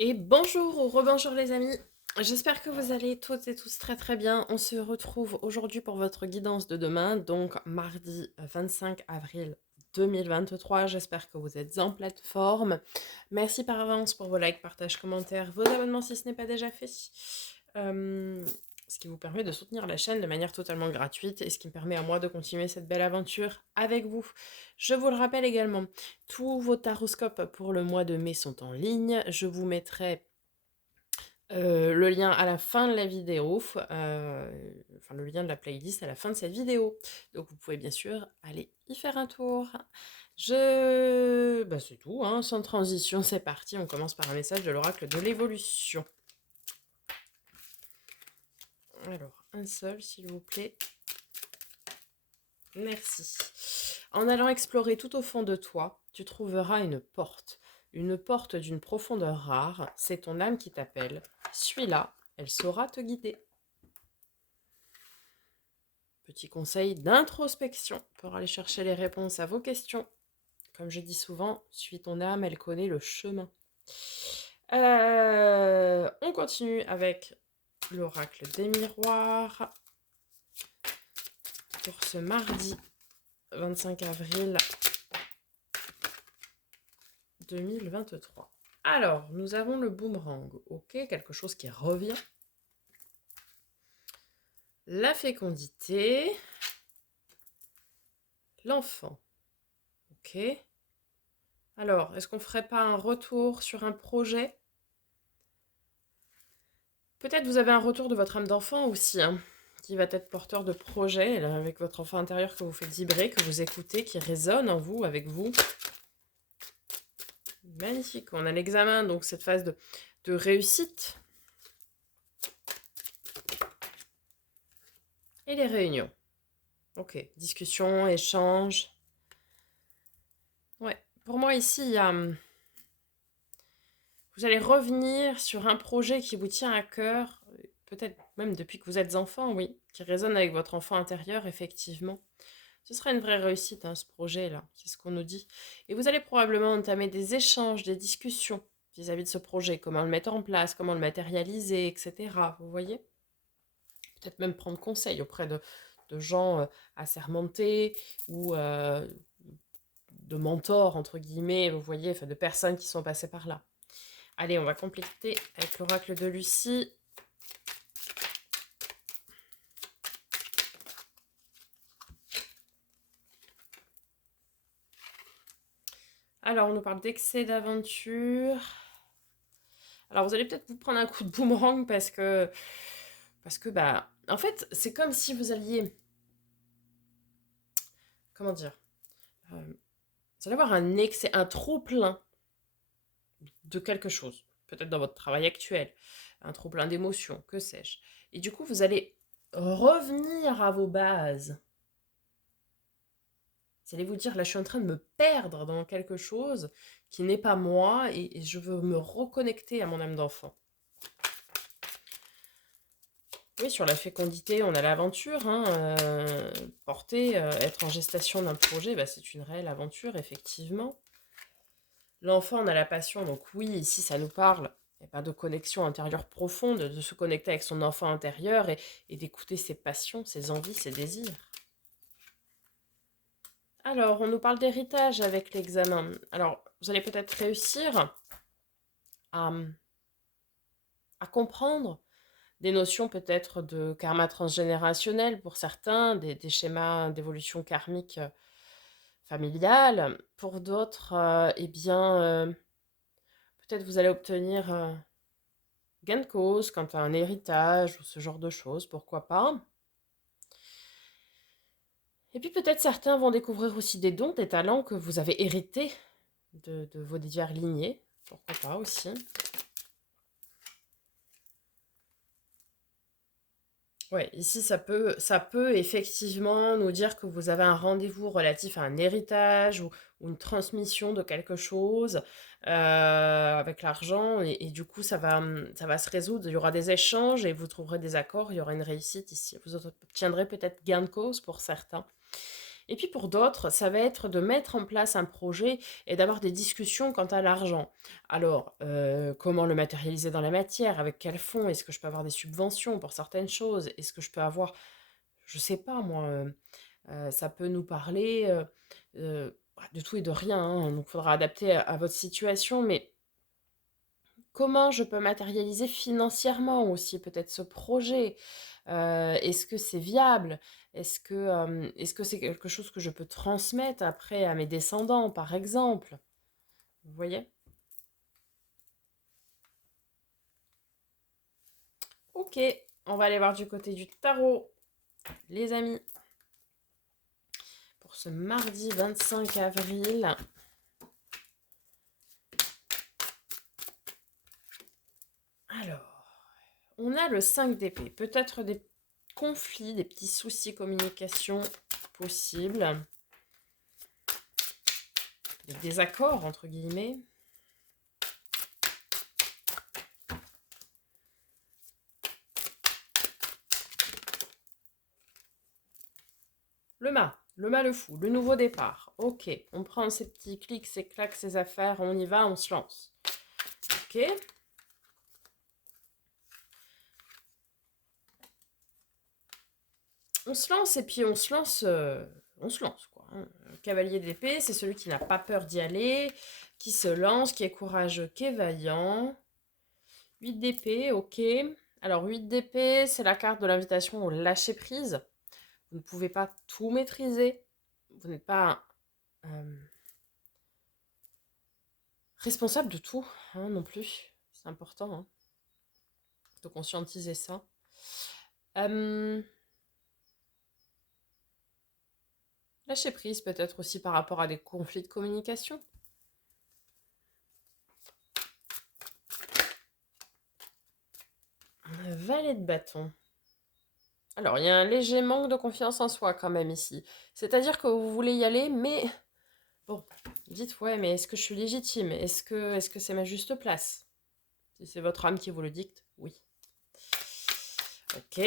Et bonjour ou rebonjour les amis, j'espère que vous allez toutes et tous très très bien. On se retrouve aujourd'hui pour votre guidance de demain, donc mardi 25 avril 2023. J'espère que vous êtes en pleine forme. Merci par avance pour vos likes, partages, commentaires, vos abonnements si ce n'est pas déjà fait. Euh, Ce qui vous permet de soutenir la chaîne de manière totalement gratuite et ce qui me permet à moi de continuer cette belle aventure avec vous. Je vous le rappelle également, tous vos taroscopes pour le mois de mai sont en ligne. Je vous mettrai le lien à la fin de la vidéo, enfin le lien de la playlist à la fin de cette vidéo. Donc vous pouvez bien sûr aller y faire un tour. Bah, c'est tout, hein, sans transition, c'est parti. On commence par un message de l'oracle de l'évolution. Alors, un seul, s'il vous plaît. Merci. En allant explorer tout au fond de toi, tu trouveras une porte d'une profondeur rare. C'est ton âme qui t'appelle. Suis-la, elle saura te guider. Petit conseil d'introspection pour aller chercher les réponses à vos questions. Comme je dis souvent, suis ton âme, elle connaît le chemin. On continue avec l'oracle des miroirs pour ce mardi 25 avril 2023. Alors, nous avons le boomerang, ok, quelque chose qui revient. La fécondité, l'enfant, ok. Alors, est-ce qu'on ferait pas un retour sur un projet? Peut-être vous avez un retour de votre âme d'enfant aussi, hein, qui va être porteur de projets, là, avec votre enfant intérieur que vous faites vibrer, que vous écoutez, qui résonne en vous, avec vous. Magnifique. On a l'examen, donc cette phase de réussite. Et les réunions. Ok, discussion, échange. Ouais, pour moi ici, il y a... Vous allez revenir sur un projet qui vous tient à cœur, peut-être même depuis que vous êtes enfant, oui, qui résonne avec votre enfant intérieur, effectivement. Ce sera une vraie réussite, hein, ce projet-là, c'est ce qu'on nous dit. Et vous allez probablement entamer des échanges, des discussions vis-à-vis de ce projet, comment le mettre en place, comment le matérialiser, etc. Vous voyez? Peut-être même prendre conseil auprès de gens assermentés ou de mentors, entre guillemets, vous voyez, enfin, de personnes qui sont passées par là. Allez, on va compléter avec l'oracle de Lucie. Alors, on nous parle d'excès d'aventure. Alors, vous allez peut-être vous prendre un coup de boomerang bah, en fait, c'est comme si vous alliez, comment dire, vous allez avoir un excès, un trop-plein de quelque chose. Peut-être dans votre travail actuel, un trop-plein d'émotions, que sais-je. Et du coup, vous allez revenir à vos bases. Vous allez vous dire, là, je suis en train de me perdre dans quelque chose qui n'est pas moi et je veux me reconnecter à mon âme d'enfant. Oui, sur la fécondité, on a l'aventure, hein, être en gestation d'un projet, bah, c'est une réelle aventure, effectivement. L'enfant, on a la passion, donc oui, ici, ça nous parle. Il n'y a pas de connexion intérieure profonde, de se connecter avec son enfant intérieur et d'écouter ses passions, ses envies, ses désirs. Alors, on nous parle d'héritage avec l'examen. Alors, vous allez peut-être réussir à, à comprendre des notions peut-être de karma transgénérationnel pour certains, des schémas d'évolution karmique familiale. Pour d'autres, eh bien, peut-être vous allez obtenir gain de cause quant à un héritage ou ce genre de choses, pourquoi pas. Et puis peut-être certains vont découvrir aussi des dons, des talents que vous avez hérités de vos divers lignées, pourquoi pas aussi. Ouais, ici ça peut effectivement nous dire que vous avez un rendez-vous relatif à un héritage ou une transmission de quelque chose avec l'argent et du coup ça va se résoudre, il y aura des échanges et vous trouverez des accords, il y aura une réussite ici. Vous obtiendrez peut-être gain de cause pour certains. Et puis pour d'autres, ça va être de mettre en place un projet et d'avoir des discussions quant à l'argent. Alors, comment le matérialiser dans la matière? Avec quels fonds? Est-ce que je peux avoir des subventions pour certaines choses? Est-ce que je peux avoir, je sais pas moi, ça peut nous parler de tout et de rien, hein, donc il faudra adapter à votre situation, mais comment je peux matérialiser financièrement aussi peut-être ce projet? Est-ce que c'est viable? Est-ce que c'est quelque chose que je peux transmettre après à mes descendants, par exemple? Vous voyez? OK, on va aller voir du côté du tarot, les amis, pour ce mardi 25 avril. Alors, on a le 5 d'épée. Peut-être des conflits, des petits soucis communication possibles. Des désaccords, entre guillemets. Le mât le fou, le nouveau départ. Ok, on prend ses petits clics, ses claques, ses affaires, on y va, on se lance. Ok. On se lance et puis on se lance quoi. Le cavalier d'épée, c'est celui qui n'a pas peur d'y aller, qui se lance, qui est courageux, qui est vaillant. 8 d'épée, ok. Alors 8 d'épée, c'est la carte de l'invitation au lâcher prise. Vous ne pouvez pas tout maîtriser. Vous n'êtes pas responsable de tout, hein, non plus. C'est important hein, de conscientiser ça. Lâcher prise peut-être aussi par rapport à des conflits de communication. Valet de bâton. Alors, il y a un léger manque de confiance en soi quand même ici. C'est-à-dire que vous voulez y aller, mais bon, dites ouais, mais est-ce que je suis légitime? Est-ce que c'est ma juste place? Si c'est votre âme qui vous le dicte, oui. Ok.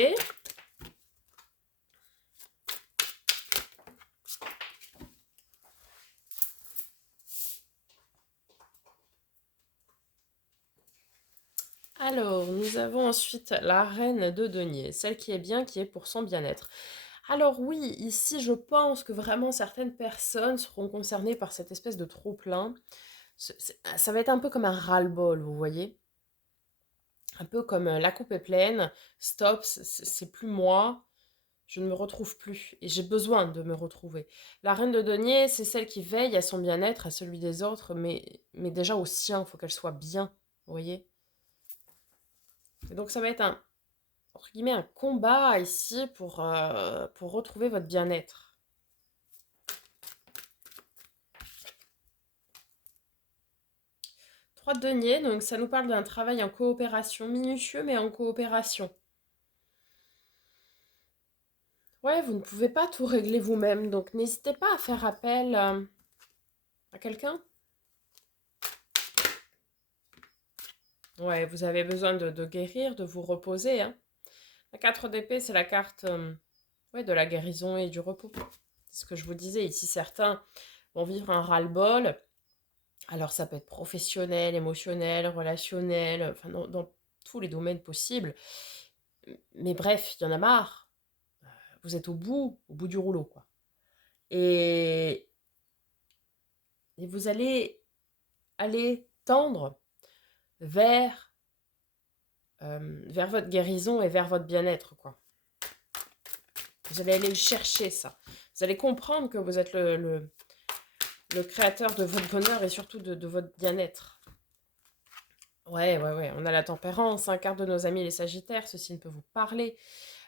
Alors, nous avons ensuite la reine de denier, celle qui est bien, qui est pour son bien-être. Alors oui, ici, je pense que vraiment certaines personnes seront concernées par cette espèce de trop-plein. Ça va être un peu comme un ras-le-bol, vous voyez? Un peu comme la coupe est pleine, stop, c'est plus moi, je ne me retrouve plus et j'ai besoin de me retrouver. La reine de denier, c'est celle qui veille à son bien-être, à celui des autres, mais déjà au sien, il faut qu'elle soit bien, vous voyez? Et donc ça va être entre guillemets, un combat ici pour retrouver votre bien-être. Trois de denier, donc ça nous parle d'un travail en coopération, minutieux mais en coopération. Ouais, vous ne pouvez pas tout régler vous-même, donc n'hésitez pas à faire appel à quelqu'un. Ouais, vous avez besoin de guérir, de vous reposer, hein. La 4 d'épée, c'est la carte ouais, de la guérison et du repos. C'est ce que je vous disais. Ici, certains vont vivre un ras-le-bol. Alors, ça peut être professionnel, émotionnel, relationnel, enfin, dans tous les domaines possibles. Mais bref, il y en a marre. Vous êtes au bout du rouleau, quoi. Et, et vous allez aller tendre vers, vers votre guérison et vers votre bien-être, quoi. Vous allez aller le chercher, ça. Vous allez comprendre que vous êtes le créateur de votre bonheur et surtout de votre bien-être. Ouais, ouais, ouais. On a la tempérance, un quart de nos amis les sagittaires, ceci ne peut vous parler.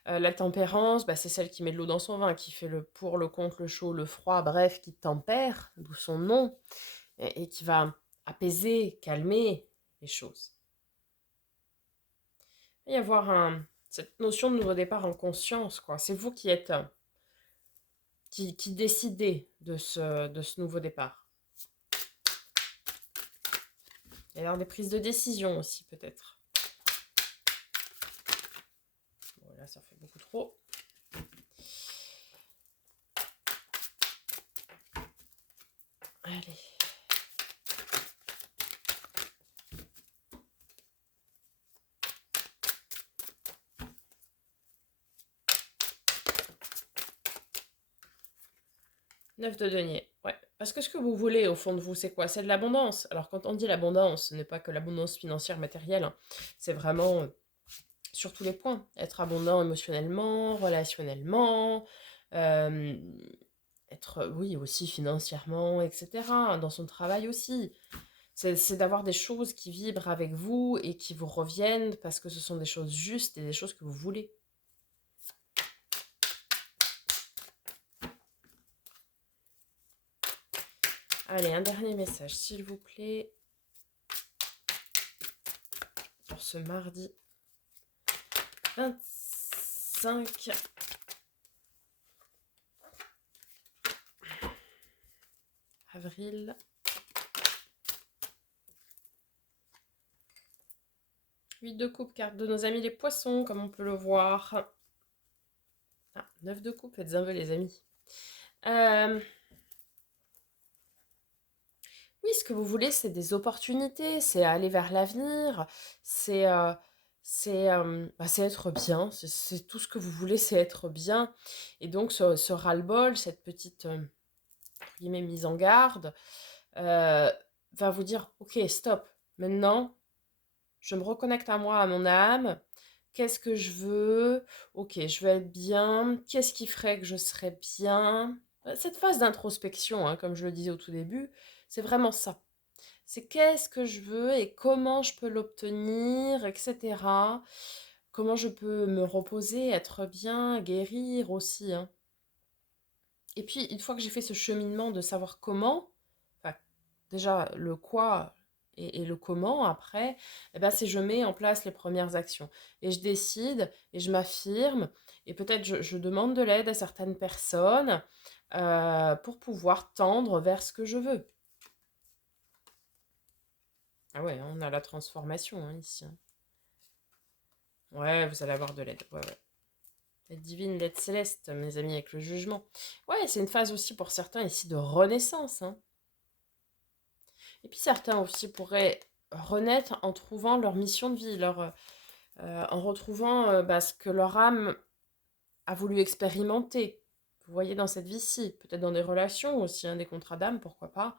La tempérance, bah, c'est celle qui met de l'eau dans son vin, qui fait le pour, le contre, le chaud, le froid, bref, qui tempère, d'où son nom, et qui va apaiser, calmer les choses. Il va y avoir cette notion de nouveau départ en conscience, quoi. C'est vous qui êtes, qui décidez de ce nouveau départ. Il y a des prises de décision aussi, peut-être. Bon, là, ça fait beaucoup trop. Allez. Neuf de denier, ouais. Parce que ce que vous voulez au fond de vous, c'est quoi? C'est de l'abondance. Alors quand on dit l'abondance, ce n'est pas que l'abondance financière matérielle, hein. C'est vraiment sur tous les points. Être abondant émotionnellement, relationnellement, euh, être, oui, aussi financièrement, etc. Dans son travail aussi. C'est d'avoir des choses qui vibrent avec vous et qui vous reviennent parce que ce sont des choses justes et des choses que vous voulez. Allez, un dernier message, s'il vous plaît, pour ce mardi 25 avril. 8 de coupe, carte de nos amis les poissons, comme on peut le voir. Ah, 9 de coupe, faites un vœu les amis. Oui, ce que vous voulez, c'est des opportunités, c'est aller vers l'avenir, c'est c'est être bien, c'est tout ce que vous voulez, c'est être bien. Et donc, ce ras-le-bol, cette petite entre guillemets, mise en garde, euh, va vous dire, ok, stop, maintenant, je me reconnecte à moi, à mon âme. Qu'est-ce que je veux? Ok, je veux être bien. Qu'est-ce qui ferait que je serais bien? Cette phase d'introspection, hein, comme je le disais au tout début, c'est vraiment ça. C'est qu'est-ce que je veux et comment je peux l'obtenir, etc. Comment je peux me reposer, être bien, guérir aussi, hein. Et puis, une fois que j'ai fait ce cheminement de savoir comment, enfin, déjà le quoi et le comment après, eh ben, c'est je mets en place les premières actions. Et je décide et je m'affirme. Et peut-être je demande de l'aide à certaines personnes pour pouvoir tendre vers ce que je veux. Ah ouais, on a la transformation hein, ici, hein. Ouais, vous allez avoir de l'aide. Ouais, ouais. L'aide divine, l'aide céleste, mes amis, avec le jugement. Ouais, c'est une phase aussi pour certains ici de renaissance, hein. Et puis certains aussi pourraient renaître en trouvant leur mission de vie, en retrouvant ce que leur âme a voulu expérimenter. Vous voyez, dans cette vie-ci, peut-être dans des relations aussi, hein, des contrats d'âme, pourquoi pas.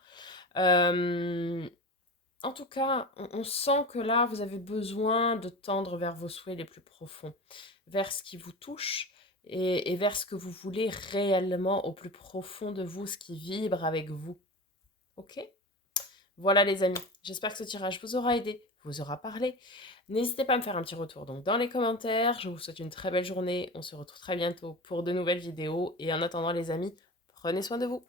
Euh, En tout cas, on sent que là, vous avez besoin de tendre vers vos souhaits les plus profonds, vers ce qui vous touche et vers ce que vous voulez réellement au plus profond de vous, ce qui vibre avec vous. Ok? Voilà les amis, j'espère que ce tirage vous aura aidé, vous aura parlé. N'hésitez pas à me faire un petit retour donc dans les commentaires. Je vous souhaite une très belle journée. On se retrouve très bientôt pour de nouvelles vidéos. Et en attendant les amis, prenez soin de vous.